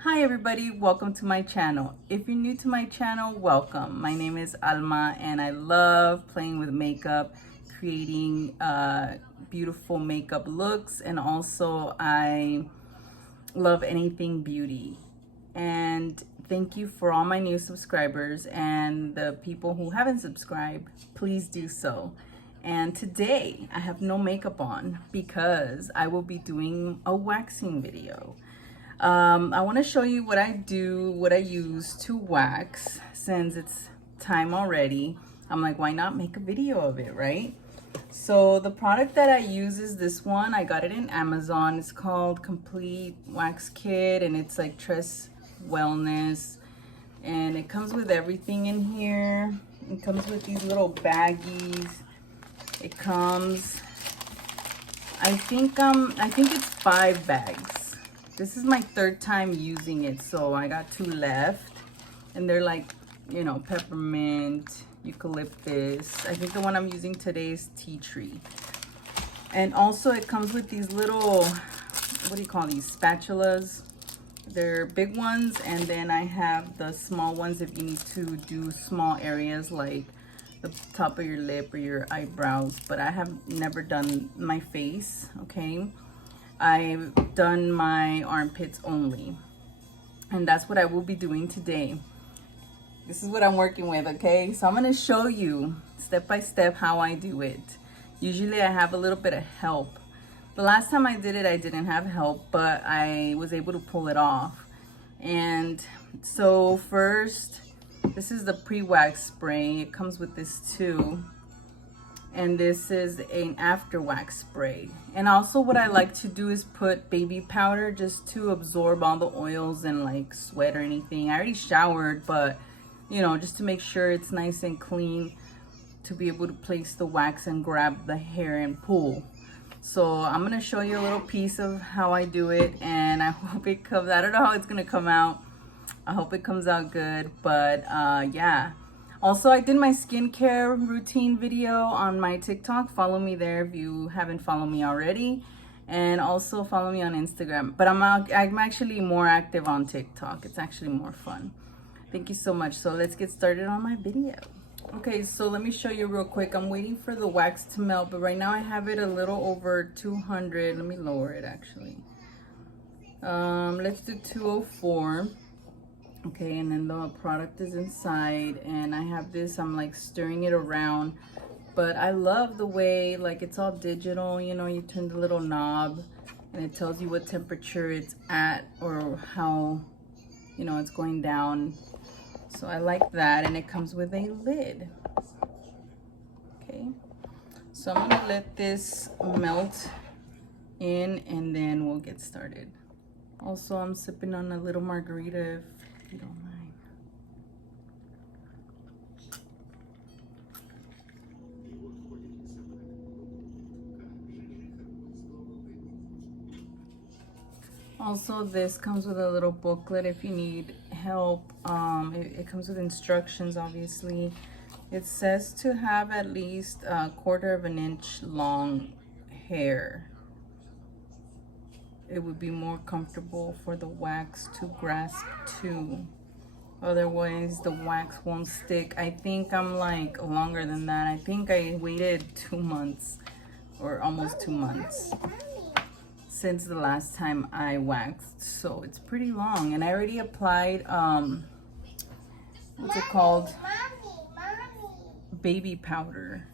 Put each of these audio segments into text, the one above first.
Hi everybody, welcome to my channel. If you're new to my channel, welcome. My name is Alma and I love playing with makeup, creating beautiful makeup looks, and also I love anything beauty. And thank you for all my new subscribers, and the people who haven't subscribed, please do so. And today I have no makeup on because I will be doing a waxing video. I want to show you what I do, what I use to wax. Since it's time already, I'm like, why not make a video of it, right? So the product that I use is this one. I got it in Amazon. It's called Complete Wax Kit, and it's like Tress Wellness. And it comes with everything in here. It comes with these little baggies. It comes, I think it's 5 bags. This is my 3rd time using it, so I got 2 left. And they're like, you know, peppermint, eucalyptus. I think the one I'm using today is tea tree. And also it comes with these little, what do you call these, spatulas? They're big ones, and then I have the small ones if you need to do small areas like the top of your lip or your eyebrows. But I have never done my face, okay? I've done my armpits only, and that's what I will be doing today. This is what I'm working with, okay? So I'm gonna show you step by step how I do it. Usually I have a little bit of help. The last time I did it, I didn't have help, but I was able to pull it off. And so first, this is the pre-wax spray. It comes with this too. And this is an after wax spray. And also what I like to do is put baby powder just to absorb all the oils and like sweat or anything. I already showered, but you know, just to make sure it's nice and clean, to be able to place the wax and grab the hair and pull. So I'm gonna show you a little piece of how I do it, and I hope it comes, I don't know how it's gonna come out. I hope it comes out good, but yeah. Also, I did my skincare routine video on my TikTok. Follow me there if you haven't followed me already. And also follow me on Instagram. But I'm actually more active on TikTok. It's actually more fun. Thank you so much. So let's get started on my video. Okay, so let me show you real quick. I'm waiting for the wax to melt, but right now I have it a little over 200. Let me lower it actually. Let's do 204. Okay, and then the product is inside, and I have this, I'm like stirring it around. But I love the way, like, it's all digital, you know, you turn the little knob and it tells you what temperature it's at or how, you know, it's going down. So I like that, and it comes with a lid. Okay, so I'm gonna let this melt in and then we'll get started. Also, I'm sipping on a little margarita if you don't mind. Also, this comes with a little booklet if you need help. It comes with instructions, obviously. It says to have at least a 1/4 of an inch long hair. It would be more comfortable for the wax to grasp to. Otherwise, the wax won't stick. I think I'm like longer than that. I think I waited 2 months or almost 2 months since the last time I waxed, so it's pretty long. And I already applied what's it called, baby powder.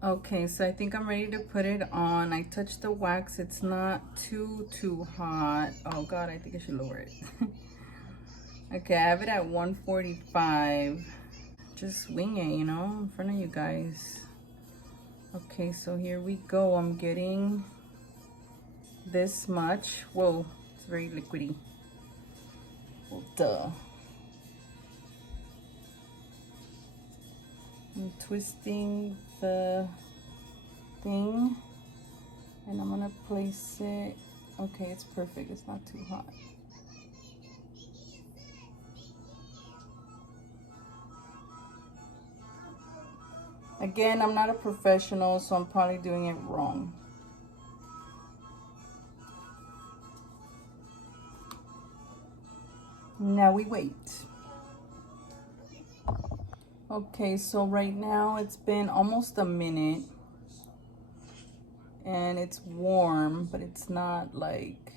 Okay, so I think I'm ready to put it on. I touched the wax. It's not too hot. Oh god, I think I should lower it. Okay, I have it at 145. Just wing it, you know, in front of you guys. Okay, so here we go. I'm getting this much. Whoa, it's very liquidy. Well, duh. I'm twisting the thing and I'm gonna place it. Okay, it's perfect. It's not too hot. Again, I'm not a professional, so I'm probably doing it wrong. Now we wait. Okay, so right now it's been almost a minute and it's warm, but it's not like,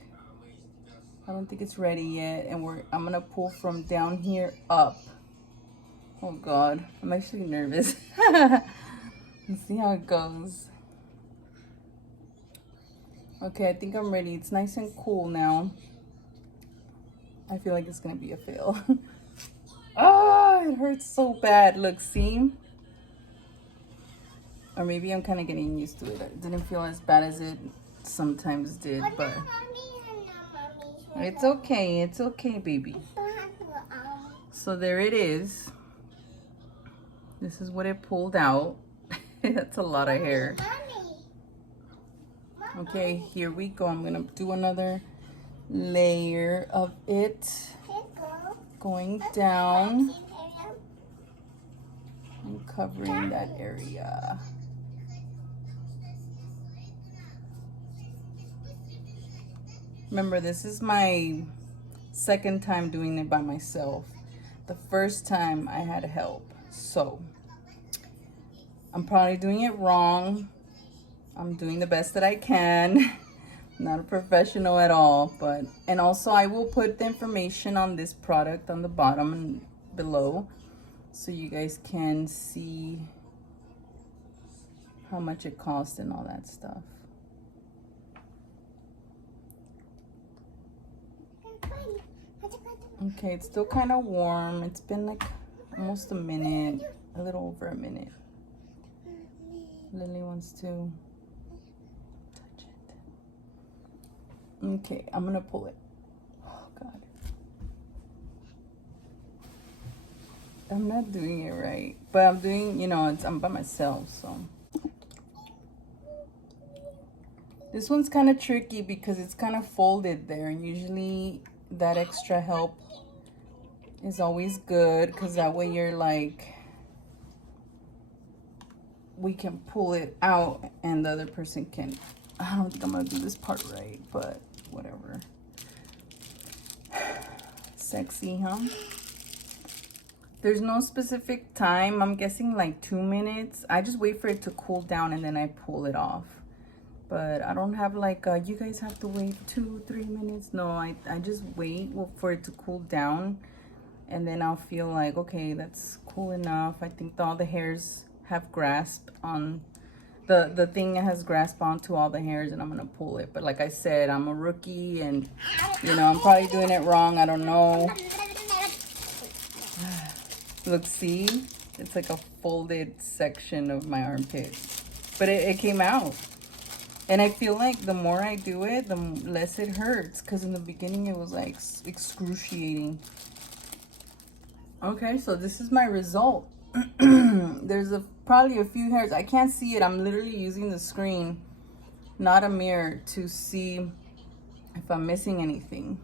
I don't think it's ready yet. And I'm gonna pull from down here up. Oh God, I'm actually nervous. Let's see how it goes. Okay, I think I'm ready. It's nice and cool now. I feel like it's gonna be a fail. Ah, it hurts so bad. Look, see? Or maybe I'm kind of getting used to it. It didn't feel as bad as it sometimes did, but it's okay. It's okay, baby. So there it is. This is what it pulled out. That's a lot of hair. Okay, here we go. I'm gonna do another layer of it, going down and covering that area. Remember, this is my second time doing it by myself. The first time I had help, so I'm probably doing it wrong. I'm doing the best that I can. Not a professional at all, but, and also I will put the information on this product on the bottom and below so you guys can see how much it costs and all that stuff. Okay, it's still kind of warm. It's been like almost a minute, a little over a minute. Lily wants to touch it. Okay, I'm gonna pull it. Oh God. I'm not doing it right, but I'm doing, you know, I'm by myself, so. This one's kind of tricky because it's kind of folded there, and usually that extra help is always good because that way you're like, we can pull it out and the other person can. I don't think I'm gonna do this part right, but whatever. Sexy, huh? There's no specific time. I'm guessing like 2 minutes. I just wait for it to cool down and then I pull it off. But I don't have like, you guys have to wait 2-3 minutes. No, I just wait for it to cool down. And then I'll feel like, okay, that's cool enough. I think all the hairs have grasped on, the thing has grasped onto all the hairs, and I'm gonna pull it. But like I said, I'm a rookie and, you know, I'm probably doing it wrong. I don't know. Look, see? It's like a folded section of my armpit. But it came out. And I feel like the more I do it, the less it hurts. Because in the beginning, it was like excruciating. Okay, so this is my result. There's probably a few hairs. I can't see it. I'm literally using the screen, not a mirror, to see if I'm missing anything.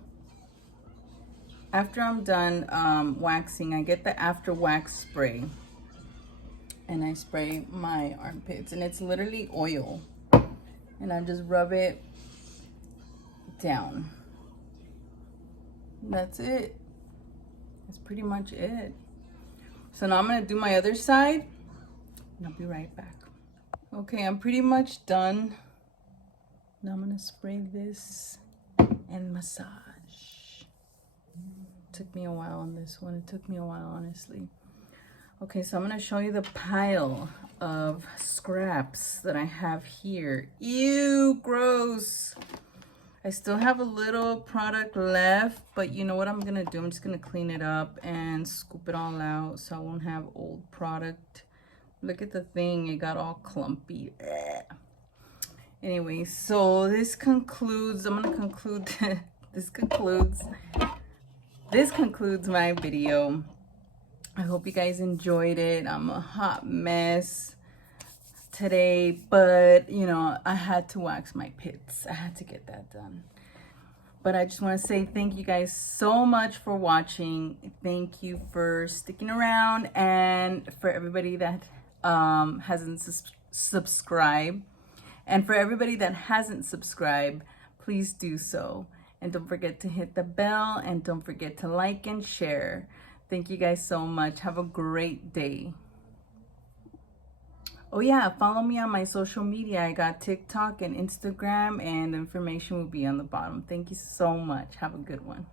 After I'm done waxing, I get the after wax spray. And I spray my armpits. And it's literally oil. And I just rub it down. That's it. That's pretty much it. So now I'm gonna do my other side and I'll be right back. Okay, I'm pretty much done. Now I'm gonna spray this and massage. Took me a while on this one. It took me a while, honestly. Okay, so I'm gonna show you the pile of scraps that I have here. Ew, gross. I still have a little product left, but you know what I'm gonna do? I'm just gonna clean it up and scoop it all out so I won't have old product. Look at the thing, it got all clumpy. Anyway, so this concludes, I'm gonna conclude, this concludes my video. I hope you guys enjoyed it. I'm a hot mess today, but you know, I had to wax my pits. I had to get that done. But I just want to say thank you guys so much for watching. Thank you for sticking around, and for everybody that hasn't subscribed, and for everybody that hasn't subscribed, please do so. And don't forget to hit the bell, and don't forget to like and share. Thank you guys so much. Have a great day. Oh yeah, follow me on my social media. I got TikTok and Instagram, and the information will be on the bottom. Thank you so much. Have a good one.